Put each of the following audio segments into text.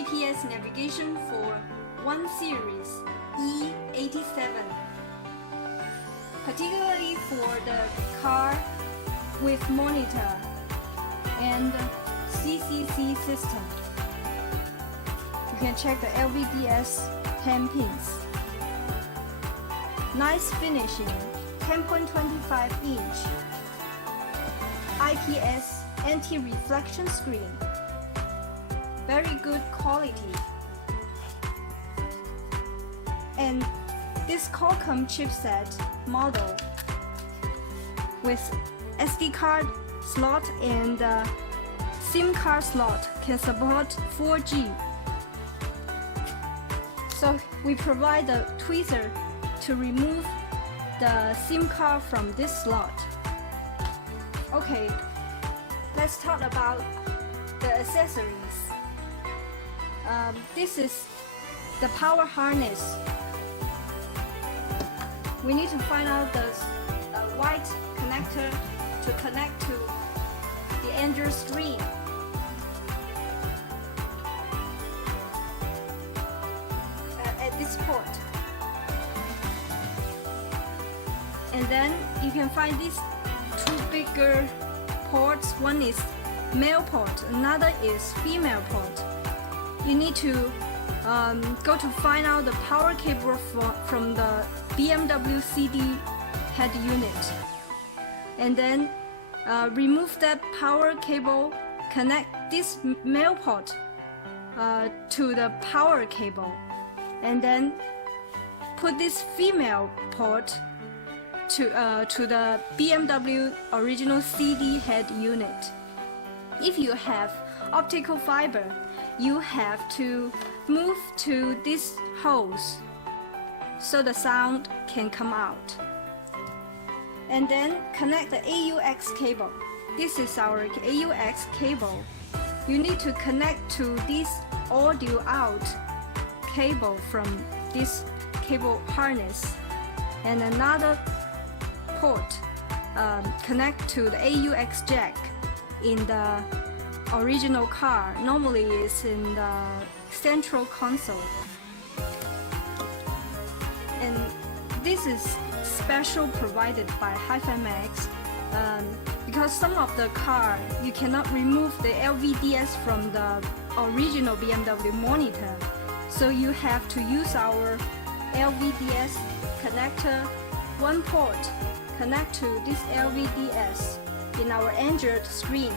GPS navigation for one series, E87, particularly for the car with monitor and CCC system. You can check the LVDS 10 pins. Nice finishing, 10.25 inch IPS anti-reflection screen. Very good quality. And this Qualcomm chipset model with SD card slot and SIM card slot can support 4G. So we provide a tweezer to remove the SIM card from this slot. Okay, let's talk about the accessories. This is the power harness. We need to find out the white connector to connect to the Android screen. At this port. And then you can find these two bigger ports. One is male port, another is female port. You need to go to find out the power cable from the BMW CD head unit, and then remove that power cable, connect this male port to the power cable, and then put this female port to the BMW original CD head unit. If you have optical fiber, you have to move to these holes so the sound can come out. And then connect the AUX cable. This is our AUX cable. You need to connect to this audio out cable from this cable harness, and another port connect to the AUX jack in the original car. Normally it's in the central console. And this is special provided by Hi-Fi Max because some of the car you cannot remove the LVDS from the original BMW monitor, so you have to use our LVDS connector. One port connect to this LVDS in our Android screen.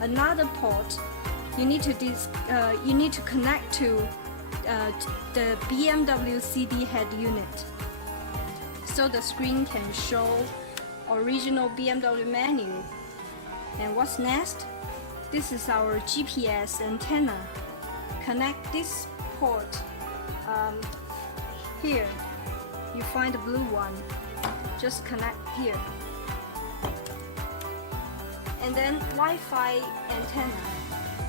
Another port you need to connect to the BMW CD head unit, so the screen can show original BMW menu. And what's next? This is our GPS antenna. Connect this port. Here you find the blue one. Just connect here. And then Wi-Fi antenna.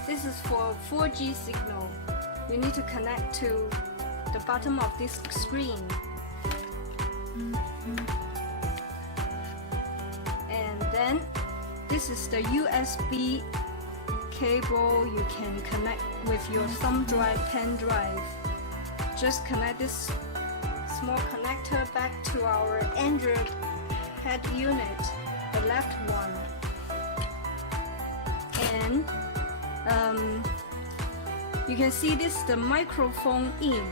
This is for 4G signal. You need to connect to the bottom of this screen. And then this is the USB cable. You can connect with your thumb drive, pen drive. Just connect this small connector back to our Android head unit, the left one. And you can see this is the microphone in.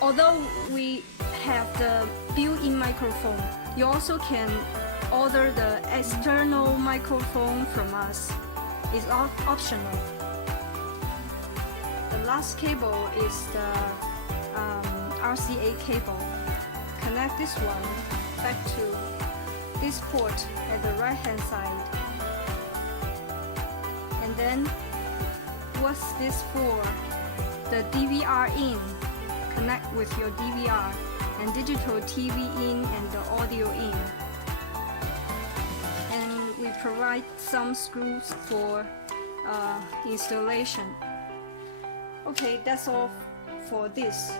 Although we have the built-in microphone, you also can order the external microphone from us. It's optional. The last cable is the RCA cable. Connect this one back to this port at the right hand side. And then what's this for? The DVR in. Connect with your DVR, and digital TV in, and the audio in. And we provide some screws for installation. Okay, that's all for this.